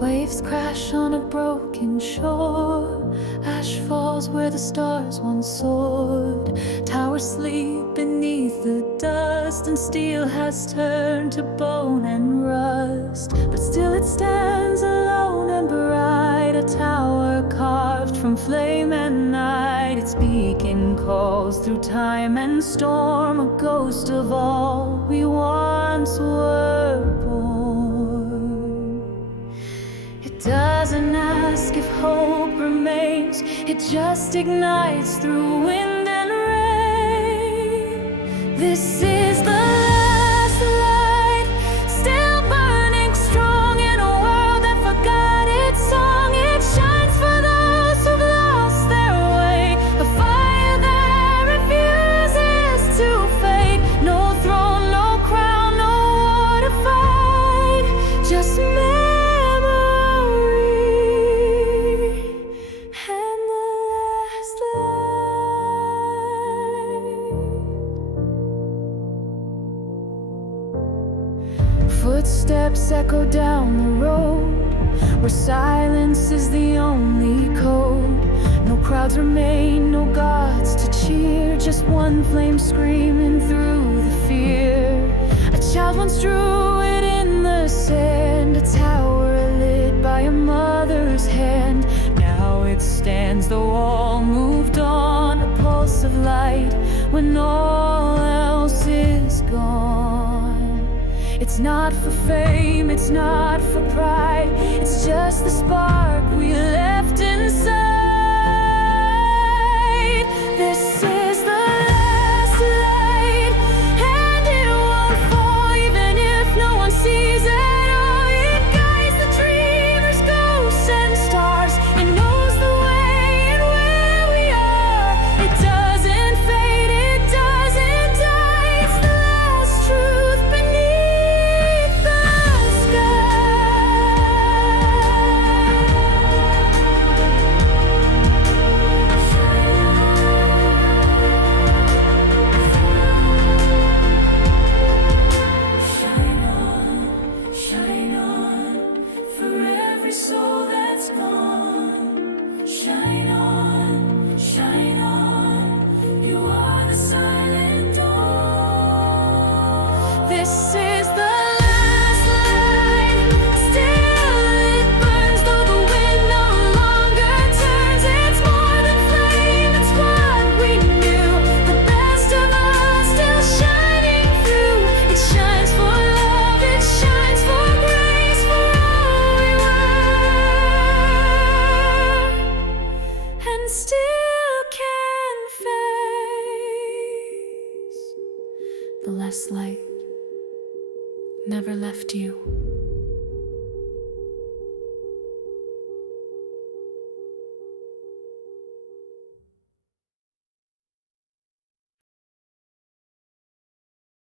Waves crash on a broken shore. Ash falls where the stars once soared. Towers sleep beneath the dust, and steel has turned to bone and rust. But still it stands alone and bright, a tower carved from flame and night. Its beacon calls through time and storm, a ghost of all we once were born. It doesn't ask if hope remains, it just ignites through wind and rain. This is the last light, still burning strong in a world that forgot its song. It shines for those who've lost their way, a fire that refuses to fade. No throne, no crown, no war to fight, just footsteps echo down the road, where silence is the only code. No crowds remain, no gods to cheer, just one flame screaming through the fear. A child once drew it in the sand, a tower lit by a mother's hand. Now it stands, though all moved on, a pulse of light when all else is gone. It's not for fame, it's not for pride, it's just the spark we left inside. This is the last light, and it won't fall even if no one sees it. Oh, it guides the dreamers, ghosts and stars. It knows the way and where we are. It doesn't fade, it doesn't die. It's the last truth beneath the Shine on, for every soul that's gone. Shine on, you are the silent dawn. This is the last light, still it burns though the wind no longer turns. It's more than flame, it's what we knew, the best of us still shining through. It shines for love, it shines for grace, for all we were, and still can face. The last light never left you.